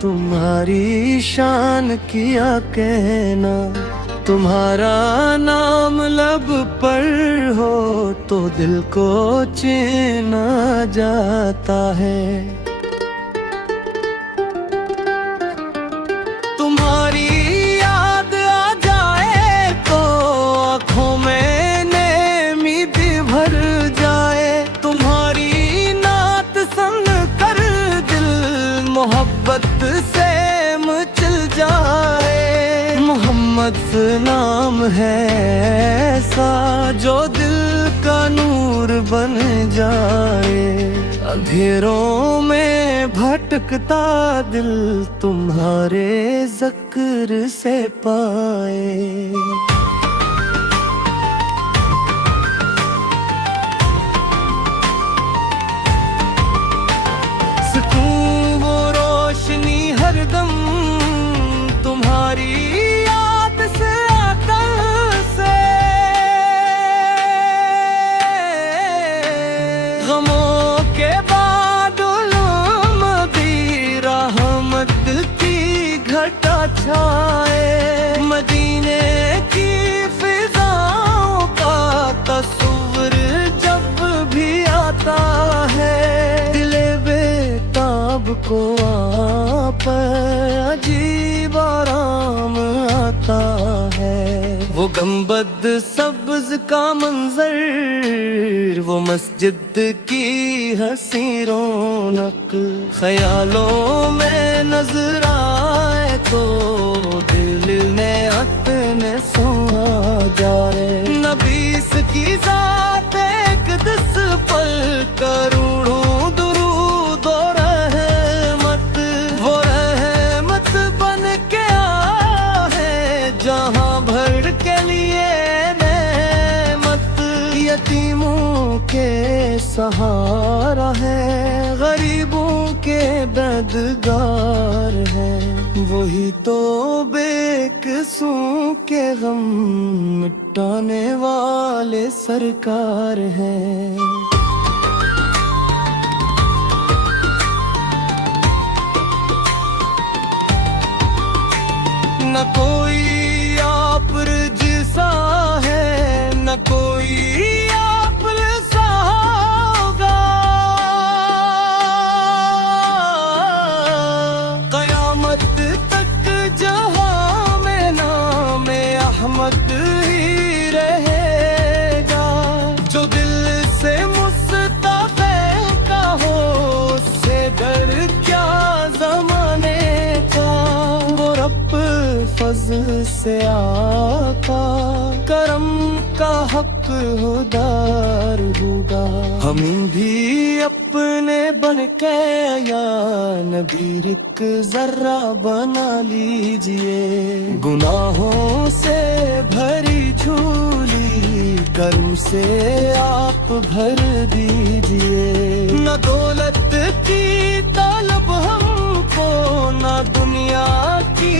तुम्हारी शान किया कहना, तुम्हारा नाम लब पर हो तो दिल को चैन आ जाता है। तुम्हारी याद आ जाए तो आँखों में नेमी भी भर जाए, तुम्हारी नात सुन कर दिल मोहब्बत से मचल जाए। मोहम्मद नाम है ऐसा जो दिल का नूर बन जाए, अंधेरों में भटकता दिल तुम्हारे ज़िक्र से पाए। सुकून वो रोशनी हरदम तुम्हारी याद से आता से, गमों के बादल में रहमत की घटा छाए। मदीने की फिजाओं का तस्वीर जब भी आता है, दिले बेताब को आप अजीब आराम आता है। वो गंबद सब्ज का मंजर, वो मस्जिद की हंसी रौनक, ख्यालों में नजर आए तो दिल में अपने सुहा जाए। नबीस की जात एक दस पल करोड़ों दुरूद और रहमत, वो रहमत बन के आया है जहां भर के लिए नेमत। यतीमों के सहारा है, गरीबों के मददगार है, वही तो बेकसूं के गम मिटाने वाले सरकार हैं। न कोई आप जैसा है, न कोई आप जैसा होगा, कयामत तक जहां में नाम अहमद ही रहेगा। जो दिल से मुस्तफा का हो उससे डर क्या जमाने का, वो रब फज़ल से आका करम का हक हुदार होगा। हम भी अपने बन के या नबी एक जर्रा बना लीजिए, गुनाहों से भरी झोली कर्म से आप भर दीजिए। न दौलत की तलब हमको, न दुनिया की